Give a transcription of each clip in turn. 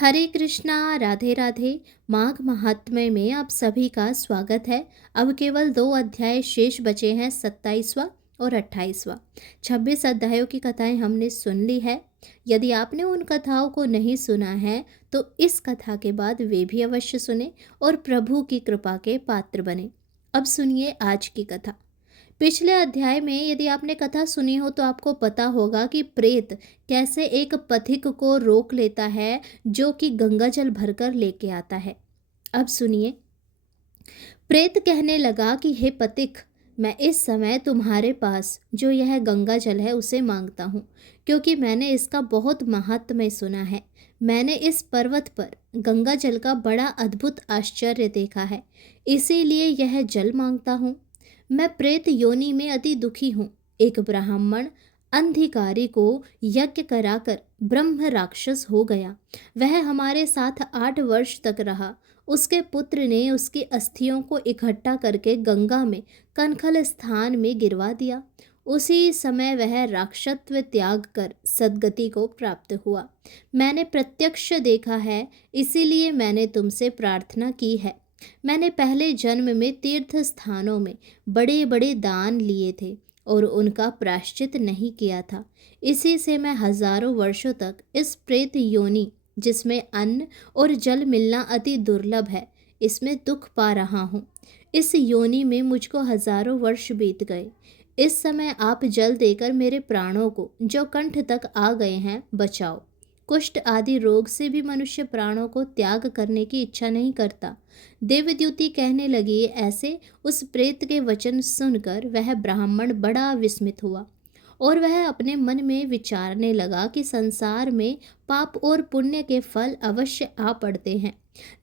हरे कृष्णा, राधे राधे। माघ महात्म्य में आप सभी का स्वागत है। अब केवल 2 अध्याय शेष बचे हैं, 27वां और 28वां। 26 अध्यायों की कथाएं हमने सुन ली है। यदि आपने उन कथाओं को नहीं सुना है तो इस कथा के बाद वे भी अवश्य सुने और प्रभु की कृपा के पात्र बने। अब सुनिए आज की कथा। पिछले अध्याय में यदि आपने कथा सुनी हो तो आपको पता होगा कि प्रेत कैसे एक पथिक को रोक लेता है जो कि गंगा जल भरकर लेके आता है। अब सुनिए। प्रेत कहने लगा कि हे पथिक, मैं इस समय तुम्हारे पास जो यह गंगा जल है उसे मांगता हूँ, क्योंकि मैंने इसका बहुत महात्म्य सुना है। मैंने इस पर्वत पर गंगा जल का बड़ा अद्भुत आश्चर्य देखा है, इसीलिए यह जल मांगता हूँ। मैं प्रेत योनि में अति दुखी हूँ। एक ब्राह्मण अंधिकारी को यज्ञ कराकर ब्रह्म राक्षस हो गया। वह हमारे साथ 8 वर्ष तक रहा। उसके पुत्र ने उसकी अस्थियों को इकट्ठा करके गंगा में कनखल स्थान में गिरवा दिया। उसी समय वह राक्षसत्व त्याग कर सद्गति को प्राप्त हुआ। मैंने प्रत्यक्ष देखा है, इसीलिए मैंने तुमसे प्रार्थना की है। मैंने पहले जन्म में तीर्थ स्थानों में बड़े बड़े दान लिए थे और उनका प्रायश्चित नहीं किया था। इसी से मैं हजारों वर्षों तक इस प्रेत योनि, जिसमें अन्न और जल मिलना अति दुर्लभ है, इसमें दुख पा रहा हूँ। इस योनि में मुझको हजारों वर्ष बीत गए। इस समय आप जल देकर मेरे प्राणों को, जो कंठ तक आ गए हैं, बचाओ। कुष्ठ आदि रोग से भी मनुष्य प्राणों को त्याग करने की इच्छा नहीं करता। देवद्युति कहने लगी। ऐसे उस प्रेत के वचन सुनकर वह ब्राह्मण बड़ा विस्मित हुआ और वह अपने मन में विचारने लगा कि संसार में पाप और पुण्य के फल अवश्य आ पड़ते हैं।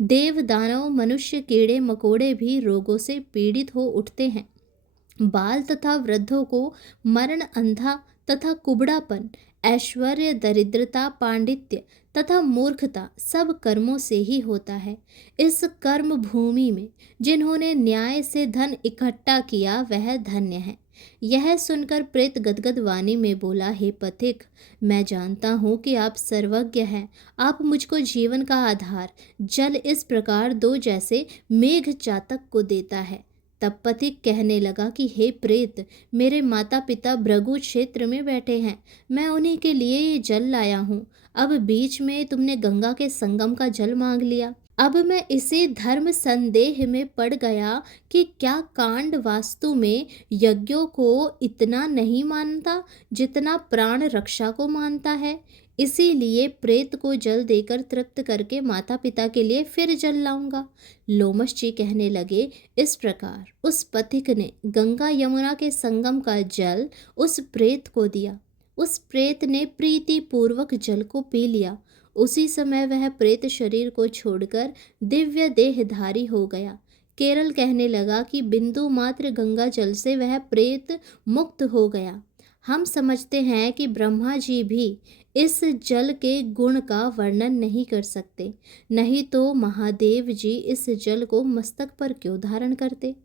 देव, दानव, मनुष्य, कीड़े मकोड़े भी रोगों से पीड़ित हो उठते हैं। बाल तथा वृद्धों को मरण, अंधा तथा कुबड़ापन, ऐश्वर्य, दरिद्रता, पांडित्य तथा मूर्खता सब कर्मों से ही होता है। इस कर्म भूमि में जिन्होंने न्याय से धन इकट्ठा किया वह धन्य है। यह सुनकर प्रेत गदगद वाणी में बोला, हे पथिक, मैं जानता हूँ कि आप सर्वज्ञ हैं। आप मुझको जीवन का आधार जल इस प्रकार दो जैसे मेघ चातक को देता है। तब पथिक कहने लगा कि हे प्रेत, मेरे माता पिता भृगु क्षेत्र में बैठे हैं। मैं उन्हीं के लिए ये जल लाया हूँ। अब बीच में तुमने गंगा के संगम का जल मांग लिया। अब मैं इसी धर्म संदेह में पड़ गया कि क्या कांड वास्तु में यज्ञों को इतना नहीं मानता जितना प्राण रक्षा को मानता है। इसीलिए प्रेत को जल देकर तृप्त करके माता पिता के लिए फिर जल लाऊंगा। लोमश जी कहने लगे। इस प्रकार उस पथिक ने गंगा यमुना के संगम का जल उस प्रेत को दिया। उस प्रेत ने प्रीति पूर्वक जल को पी लिया। उसी समय वह प्रेत शरीर को छोड़कर दिव्य देहधारी हो गया। केरल कहने लगा कि बिंदु मात्र गंगा जल से वह प्रेत मुक्त हो गया। हम समझते हैं कि ब्रह्मा जी भी इस जल के गुण का वर्णन नहीं कर सकते, नहीं तो महादेव जी इस जल को मस्तक पर क्यों धारण करते।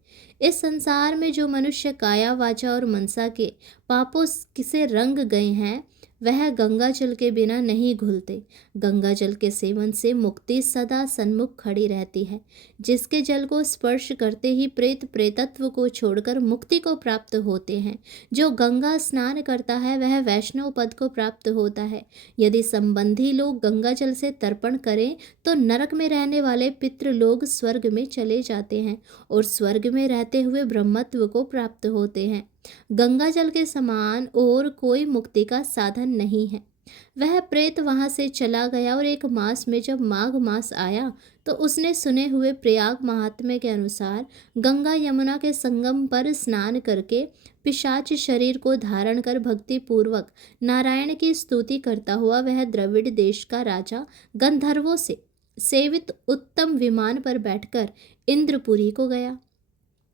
इस संसार में जो मनुष्य काया, वाचा और मनसा के पापों से रंग गए हैं, वह गंगा जल के बिना नहीं घुलते। गंगा जल के सेवन से मुक्ति सदा सन्मुख खड़ी रहती है। जिसके जल को स्पर्श करते ही प्रेत प्रेतत्व को छोड़कर मुक्ति को प्राप्त होते हैं। जो गंगा स्नान करता है वह वैष्णव पद को प्राप्त होता है। यदि संबंधी लोग गंगा जल से तर्पण करें तो नरक में रहने वाले पितृ लोग स्वर्ग में चले जाते हैं और स्वर्ग में रहते हुए ब्रह्मत्व को प्राप्त होते हैं। गंगा जल के समान और कोई मुक्ति का साधन नहीं है। वह प्रेत वहां से चला गया और 1 मास में जब माघ मास आया तो उसने सुने हुए प्रयाग महात्म्य के अनुसार गंगा यमुना के संगम पर स्नान करके पिशाच शरीर को धारण कर भक्ति पूर्वक नारायण की स्तुति करता हुआ वह द्रविड़ देश का राजा गंधर्वों से सेवित उत्तम विमान पर बैठकर इंद्रपुरी को गया।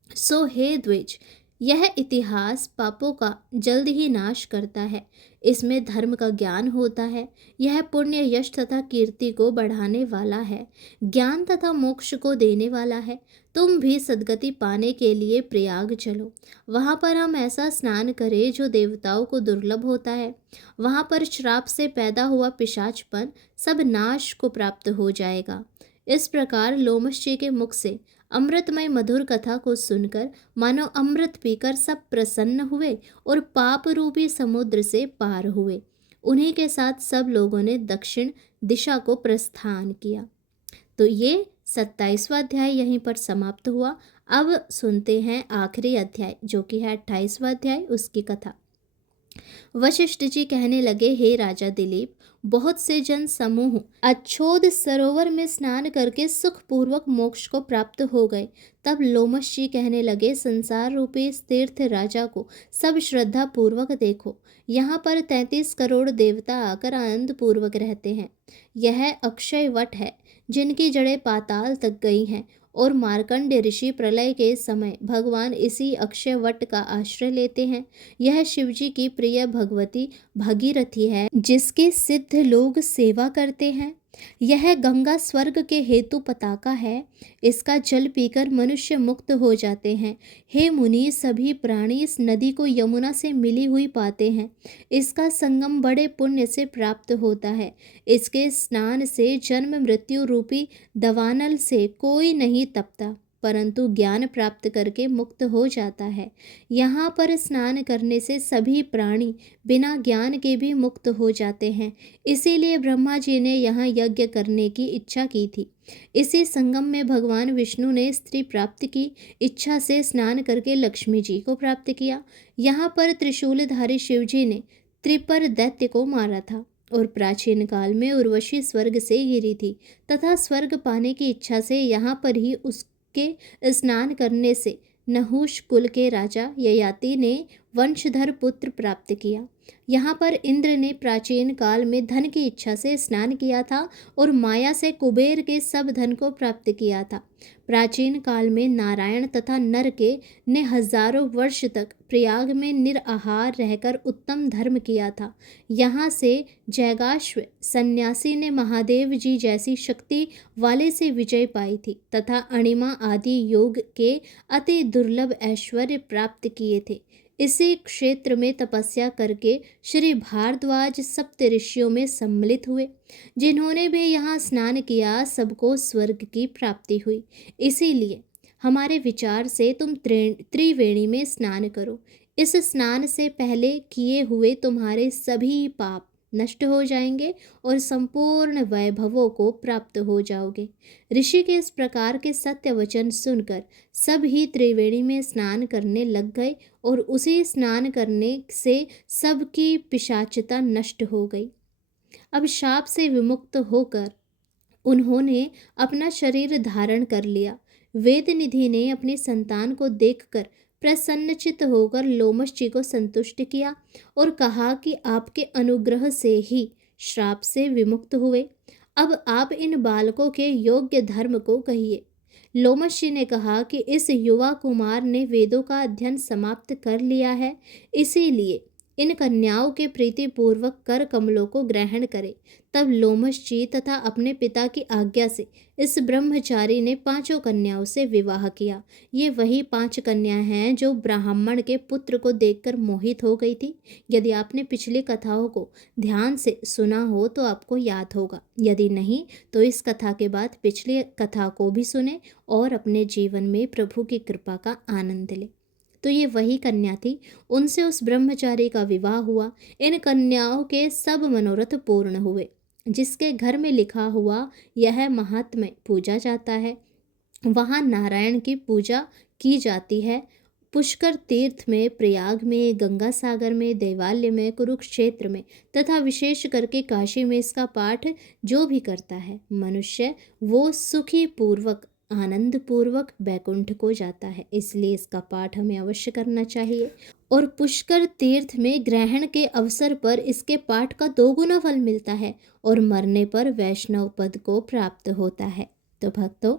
सो हे द्विज, यह इतिहास पापों का जल्द ही नाश करता है। इसमें धर्म का ज्ञान होता है। यह पुण्य, यश तथा कीर्ति को बढ़ाने वाला है, ज्ञान तथा मोक्ष को देने वाला है। तुम भी सद्गति पाने के लिए प्रयाग चलो। वहाँ पर हम ऐसा स्नान करें जो देवताओं को दुर्लभ होता है। वहाँ पर श्राप से पैदा हुआ पिशाचपन सब नाश को प्राप्त हो जाएगा। इस प्रकार लोमश जी के मुख से अमृतमय मधुर कथा को सुनकर मानो अमृत पीकर सब प्रसन्न हुए और पाप रूपी समुद्र से पार हुए। उन्हीं के साथ सब लोगों ने दक्षिण दिशा को प्रस्थान किया। तो ये 27वां अध्याय यहीं पर समाप्त हुआ। अब सुनते हैं आखिरी अध्याय जो कि है 28वां अध्याय, उसकी कथा। वशिष्ठ जी कहने लगे, हे राजा दिलीप, बहुत से जन समूह अच्छोद सरोवर में स्नान करके सुखपूर्वक मोक्ष को प्राप्त हो गए। तब लोमश जी कहने लगे, संसार रूपी इस तीर्थ राजा को सब श्रद्धा पूर्वक देखो। यहाँ पर 33 करोड़ देवता आकर आनंद पूर्वक रहते हैं। यह अक्षय वट है जिनकी जड़ें पाताल तक गई हैं और मार्कंड ऋषि प्रलय के समय भगवान इसी अक्षय वट का आश्रय लेते हैं। यह शिवजी की प्रिय भगवती भगीरथी है जिसकी सिद्ध लोग सेवा करते हैं। यह गंगा स्वर्ग के हेतु पताका है। इसका जल पीकर मनुष्य मुक्त हो जाते हैं। हे मुनि, सभी प्राणी इस नदी को यमुना से मिली हुई पाते हैं। इसका संगम बड़े पुण्य से प्राप्त होता है। इसके स्नान से जन्म मृत्यु रूपी दवानल से कोई नहीं तपता, परंतु ज्ञान प्राप्त करके मुक्त हो जाता है। यहाँ पर स्नान करने से सभी प्राणी बिना ज्ञान के भी मुक्त हो जाते हैं। इसीलिए ब्रह्मा जी ने यहाँ यज्ञ करने की इच्छा की थी। इसी संगम में भगवान विष्णु ने स्त्री प्राप्ति की इच्छा से स्नान करके लक्ष्मी जी को प्राप्त किया। यहाँ पर त्रिशूलधारी शिवजी ने त्रिपर दैत्य को मारा था और प्राचीन काल में उर्वशी स्वर्ग से गिरी थी तथा स्वर्ग पाने की इच्छा से यहाँ पर ही उसके स्नान करने से नहुष कुल के राजा ययाति ने वंशधर पुत्र प्राप्त किया। यहाँ पर इंद्र ने प्राचीन काल में धन की इच्छा से स्नान किया था और माया से कुबेर के सब धन को प्राप्त किया था। प्राचीन काल में नारायण तथा नर के ने हजारों वर्ष तक प्रयाग में निराहार रहकर उत्तम धर्म किया था। यहाँ से जैगाश्व सन्यासी ने महादेव जी जैसी शक्ति वाले से विजय पाई थी तथा अणिमा आदि योग के अति दुर्लभ ऐश्वर्य प्राप्त किए थे। इसी क्षेत्र में तपस्या करके श्री भारद्वाज सप्त ऋषियों में सम्मिलित हुए। जिन्होंने भी यहाँ स्नान किया सबको स्वर्ग की प्राप्ति हुई। इसीलिए हमारे विचार से तुम त्रिवेणी में स्नान करो। इस स्नान से पहले किए हुए तुम्हारे सभी पाप नष्ट हो जाएंगे और संपूर्ण वैभवों को प्राप्त हो जाओगे। ऋषि के इस प्रकार के सत्य वचन सुनकर सब ही त्रिवेणी में स्नान करने लग गए और उसी स्नान करने से सबकी पिशाचता नष्ट हो गई। अब शाप से विमुक्त होकर उन्होंने अपना शरीर धारण कर लिया। वेद निधि ने अपनी संतान को देखकर प्रसन्नचित होकर लोमश जी को संतुष्ट किया और कहा कि आपके अनुग्रह से ही श्राप से विमुक्त हुए। अब आप इन बालकों के योग्य धर्म को कहिए। लोमश जी ने कहा कि इस युवा कुमार ने वेदों का अध्ययन समाप्त कर लिया है, इसीलिए इन कन्याओं के प्रीतिपूर्वक कर कमलों को ग्रहण करे। तब लोमश जी तथा अपने पिता की आज्ञा से इस ब्रह्मचारी ने 5 कन्याओं से विवाह किया। ये वही 5 कन्याएं हैं जो ब्राह्मण के पुत्र को देखकर मोहित हो गई थी। यदि आपने पिछली कथाओं को ध्यान से सुना हो तो आपको याद होगा, यदि नहीं तो इस कथा के बाद पिछली कथा को भी सुने और अपने जीवन में प्रभु की कृपा का आनंद ले। तो ये वही कन्या थी, उनसे उस ब्रह्मचारी का विवाह हुआ। इन कन्याओं के सब मनोरथ पूर्ण हुए। जिसके घर में लिखा हुआ यह महात्म्य पूजा जाता है, वहाँ नारायण की पूजा की जाती है। पुष्कर तीर्थ में, प्रयाग में, गंगा सागर में, देवालय में, कुरुक्षेत्र में तथा विशेष करके काशी में इसका पाठ जो भी करता है मनुष्य वो सुखी पूर्वक आनंद पूर्वक बैकुंठ को जाता है। इसलिए इसका पाठ हमें अवश्य करना चाहिए। और पुष्कर तीर्थ में ग्रहण के अवसर पर इसके पाठ का 2 गुना फल मिलता है और मरने पर वैष्णव पद को प्राप्त होता है। तो भक्तों,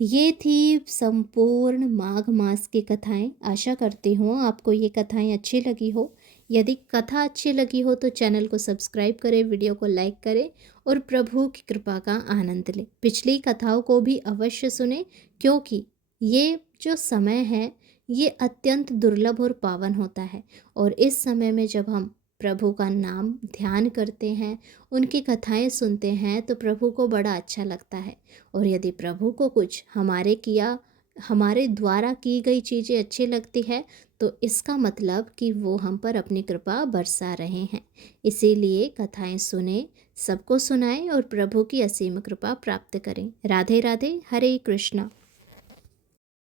ये थी संपूर्ण माघ मास की कथाएं। आशा करती हूँ आपको ये कथाएं अच्छी लगी हो। यदि कथा अच्छी लगी हो तो चैनल को सब्सक्राइब करें, वीडियो को लाइक करें और प्रभु की कृपा का आनंद लें। पिछली कथाओं को भी अवश्य सुने, क्योंकि ये जो समय है ये अत्यंत दुर्लभ और पावन होता है। और इस समय में जब हम प्रभु का नाम ध्यान करते हैं, उनकी कथाएं सुनते हैं, तो प्रभु को बड़ा अच्छा लगता है। और यदि प्रभु को कुछ हमारे द्वारा की गई चीज़ें अच्छी लगती है, तो इसका मतलब कि वो हम पर अपनी कृपा बरसा रहे हैं। इसीलिए कथाएं सुने, सबको सुनाएं और प्रभु की असीम कृपा प्राप्त करें। राधे राधे, हरे कृष्णा।